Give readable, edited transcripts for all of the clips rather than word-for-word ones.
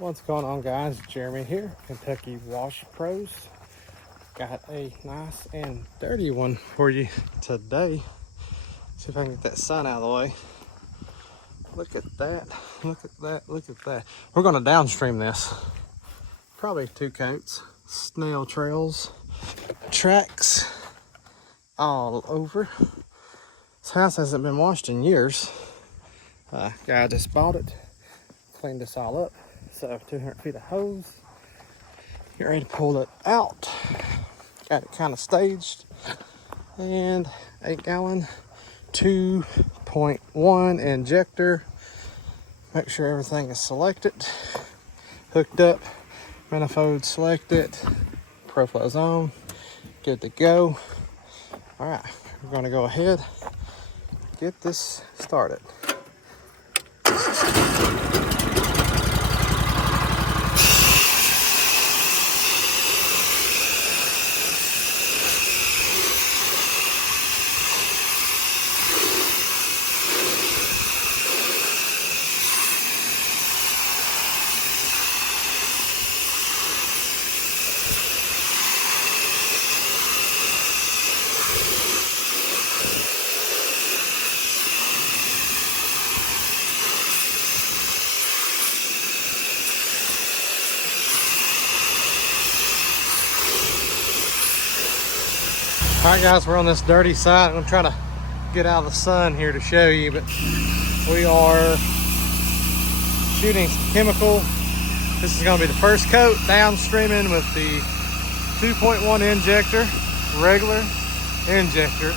What's going on, guys? Jeremy here, Kentucky Wash Pros. Got a nice and dirty one for you today. See if I can get that sun out of the way. Look at that, look at that, look at that. We're gonna downstream this. Probably 2 coats. Snail trails, tracks all over. This house hasn't been washed in years. Guy just bought it, cleaned this all up. So 200 feet of hose. Get ready to pull it out. Got it kind of staged. And 8-gallon 2.1 injector. Make sure everything is selected. Hooked up. Manifold selected. Profil's on. Good to go. Alright, we're going to go ahead get this started. Alright guys, we're on this dirty side. I'm trying to get out of the sun here to show you, but we are shooting some chemical. This is going to be the first coat, downstreaming with the 2.1 injector, regular injector.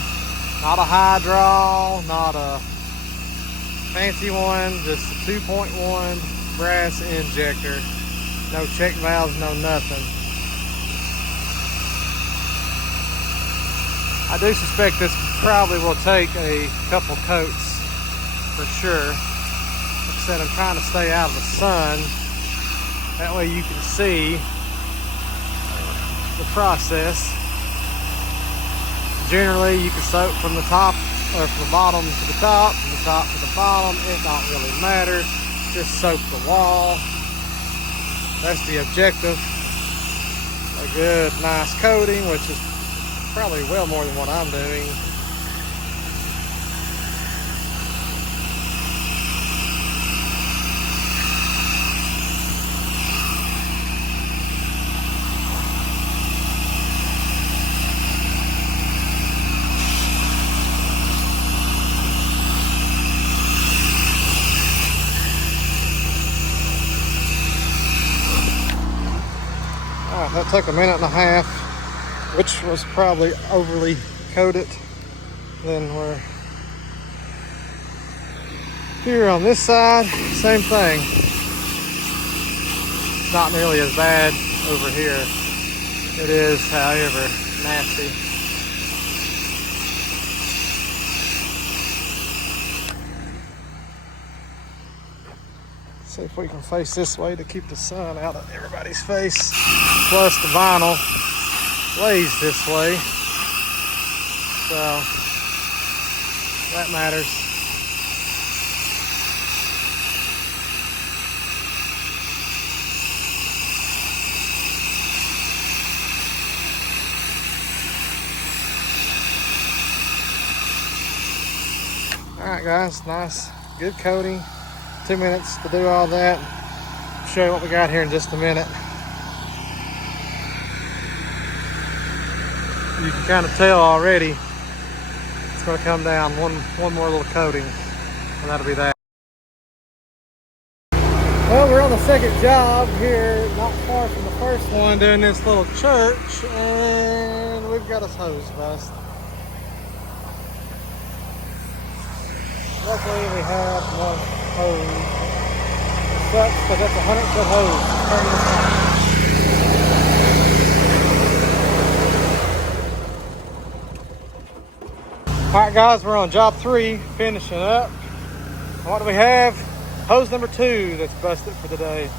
Not a hydrol, not a fancy one, just a 2.1 brass injector. No check valves, no nothing. I do suspect this probably will take a couple coats for sure. Like I said, I'm trying to stay out of the sun. That way you can see the process. Generally, you can soak from the top or from the bottom to the top, from the top to the bottom. It don't really matter. Just soak the wall. That's the objective. A good, nice coating, which is probably well more than what I'm doing. All right, that took a minute and a half, which was probably overly coated. Then we're here on this side, same thing. Not nearly as bad over here. It is, however, nasty. See if we can face this way to keep the sun out of everybody's face. Plus the vinyl lays this way, so that matters. Alright guys, nice, good coating. 2 minutes to do all that. I'll show you what we got here in just a minute. You can kind of tell already it's going to come down one more little coating, and that'll be that. Well, we're on the second job here, not far from the first one, doing this little church, and we've got us hose bust. Luckily, we have one hose. It sucks because that's a 100-foot hose. Turn this on. Alright guys, we're on job 3, finishing up. What do we have? Hose number 2 that's busted for today.